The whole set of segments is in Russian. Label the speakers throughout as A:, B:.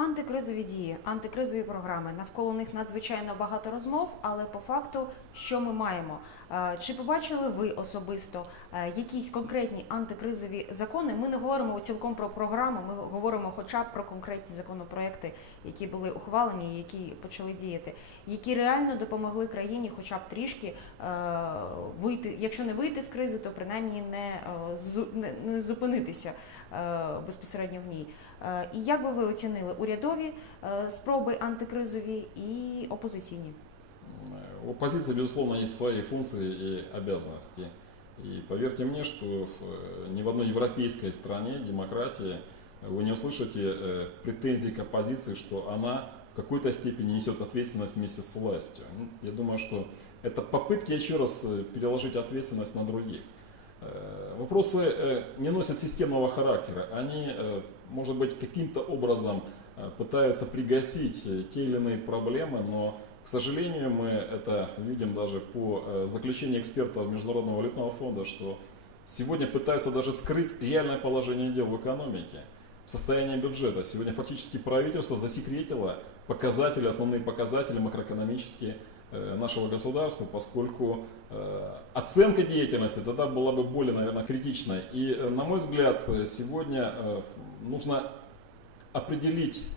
A: Антикризові дії, антикризові програми. Навколо них надзвичайно багато розмов, але по факту, що ми маємо? Чи побачили ви особисто е, якісь конкретні антикризові закони? Ми не говоримо цілком про програму, ми говоримо хоча б про конкретні законопроекти, які були ухвалені, які почали діяти, які реально допомогли країні, хоча б трішки е, вийти, якщо не вийти з кризи, то принаймні не, е, не, зупинитися безпосередньо в ній. І як би ви оцінили урядові спроби антикризові і опозиційні?
B: У оппозиции, безусловно, есть свои функции и обязанности. И поверьте мне, что э, ни в одной европейской стране, демократии, вы не услышите э, претензий к оппозиции, что она в какой-то степени несет ответственность вместе с властью. Ну, Я думаю, что это попытки еще раз э, переложить ответственность на других. Вопросы не носят системного характера. Они, может быть, каким-то образом пытаются пригасить те или иные проблемы, но, к сожалению, мы это видим даже по э, заключению экспертов Международного валютного фонда, что сегодня пытаются даже скрыть реальное положение дел в экономике, состояние бюджета. Сегодня фактически правительство засекретило показатели, основные показатели макроэкономические э, нашего государства, поскольку э, оценка деятельности тогда была бы более, наверное, критичной. И, на мой взгляд, сегодня нужно определить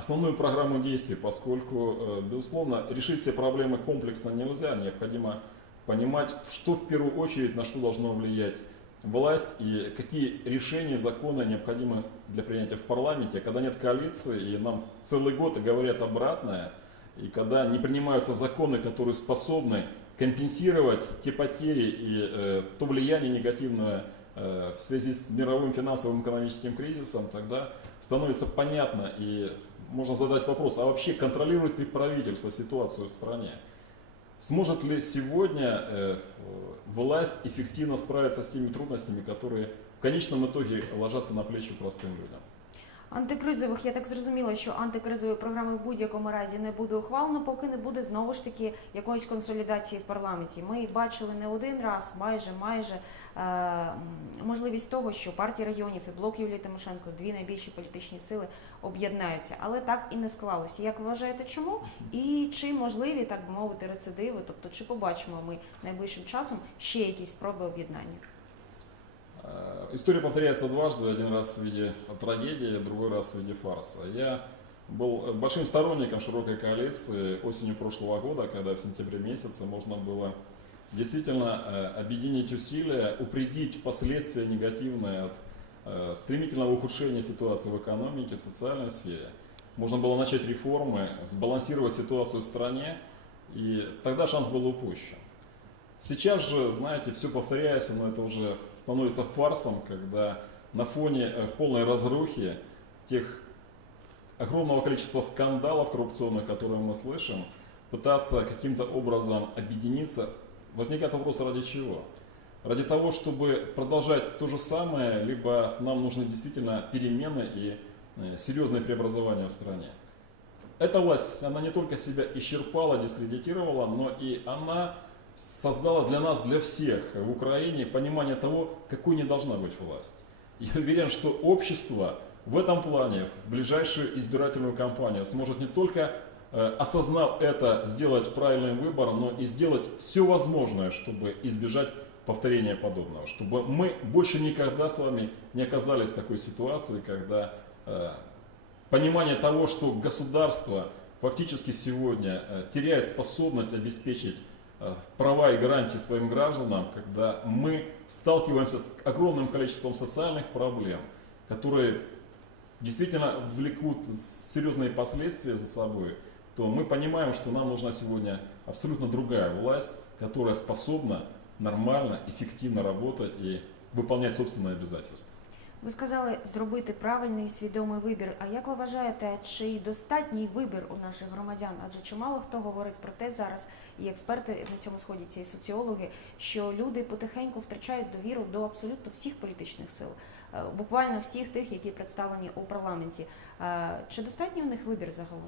B: основную программу действий, поскольку, э, безусловно, решить все проблемы комплексно нельзя. Необходимо понимать, что в первую очередь на что должно влиять власть и какие решения, законы необходимы для принятия в парламенте. Когда нет коалиции и нам целый год говорят обратное, и когда не принимаются законы, которые способны компенсировать те потери и э, то влияние негативное э, в связи с мировым финансовым экономическим кризисом, тогда становится понятно и можно задать вопрос, а вообще контролирует ли правительство ситуацию в стране? Сможет ли сегодня э, власть эффективно справиться с теми трудностями, которые в конечном итоге ложатся на плечи простым людям?
A: Антикризових, я так зрозуміла, що антикризової програми в будь-якому разі не буде ухвалено, поки не буде знову ж таки якоїсь консолідації в парламенті. Ми бачили не один раз, майже майже е, можливість того, що партія регіонів і блок Юлії Тимошенко, дві найбільші політичні сили, об'єднаються, але так і не склалося. Як вважаєте, чому? І чи можливі, так би мовити, рецидиви? Тобто, чи побачимо ми найближчим часом ще якісь спроби об'єднання?
B: Э, История повторяется дважды, один раз в виде трагедии, другой раз в виде фарса. Я был большим сторонником широкой коалиции осенью прошлого года, когда в сентябре месяце можно было действительно э, объединить усилия, упредить последствия негативные от э, стремительного ухудшения ситуации в экономике, в социальной сфере. Можно было начать реформы, сбалансировать ситуацию в стране, и тогда шанс был упущен. Сейчас же, знаете, все повторяется, но это уже становится фарсом, когда на фоне э, полной разрухи тех огромного количества скандалов коррупционных, которые мы слышим, пытаться каким-то образом объединиться, возникает вопрос ради чего? Ради того, чтобы продолжать то же самое, либо нам нужны действительно перемены и э, серьезные преобразования в стране. Эта власть, она не только себя исчерпала, дискредитировала, но и она создала для нас, для всех в Украине понимание того, какой не должна быть власть. Я уверен, что общество в этом плане, в ближайшую избирательную кампанию сможет не только э, осознав это, сделать правильный выбор, но и сделать все возможное, чтобы избежать повторения подобного, чтобы мы больше никогда с вами не оказались в такой ситуации, когда э, понимание того, что государство фактически сегодня э, теряет способность обеспечить права и гарантии своим гражданам, когда мы сталкиваемся с огромным количеством социальных проблем, которые действительно влекут серьезные последствия за собой, то мы понимаем, что нам нужна сегодня абсолютно другая власть, которая способна нормально, эффективно работать и выполнять собственные обязательства.
A: Ви сказали зробити правильний свідомий вибір. А як ви вважаєте, чи достатній вибір у наших громадян? Адже чимало хто говорить про те зараз, і експерти на цьому сходяться, і соціологи, що люди потихеньку втрачають довіру до абсолютно всіх політичних сил, е, буквально всіх тих, які представлені у парламенті. Е, Чи достатній у них вибір загалом?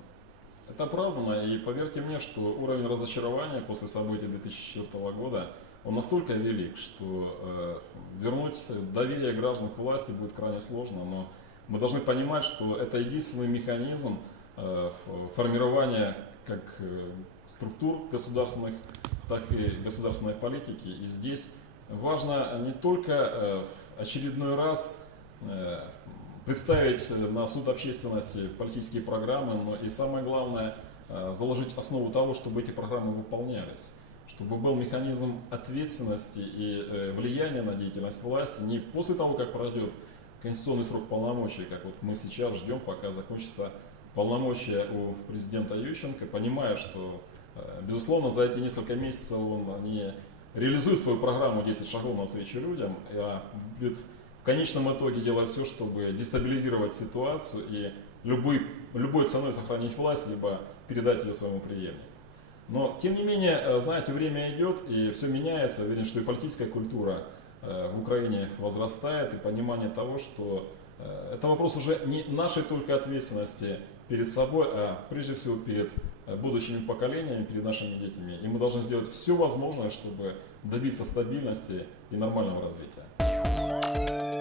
B: Это правда, и поверьте мне, что уровень разочарования после событий 2004 года, он настолько велик, что э, вернуть доверие граждан к власти будет крайне сложно, но Мы должны понимать, что это единственный механизм э, формирования как э, структур государственных, так и государственной политики. И здесь важно не только э, очередной раз э, представить на суд общественности политические программы, но и самое главное э, заложить основу того, чтобы эти программы выполнялись чтобы был механизм ответственности и э, влияния на деятельность власти не после того, как пройдет конституционный срок полномочий, как вот мы сейчас ждем, пока закончатся полномочия у президента Ющенко, понимая, что, э, безусловно, за эти несколько месяцев он не реализует свою программу 10 шагов навстречу людям, а будет в конечном итоге делать все, чтобы дестабилизировать ситуацию и любой, любой ценой сохранить власть, либо передать ее своему преемнику. Но, тем не менее, э, знаете, время идет и все меняется. Уверен, что и политическая культура э, в Украине возрастает, и понимание того, что э, это вопрос уже не нашей только ответственности перед собой, а прежде всего перед будущими поколениями, перед нашими детьми. И мы должны сделать все возможное, чтобы добиться стабильности и нормального развития.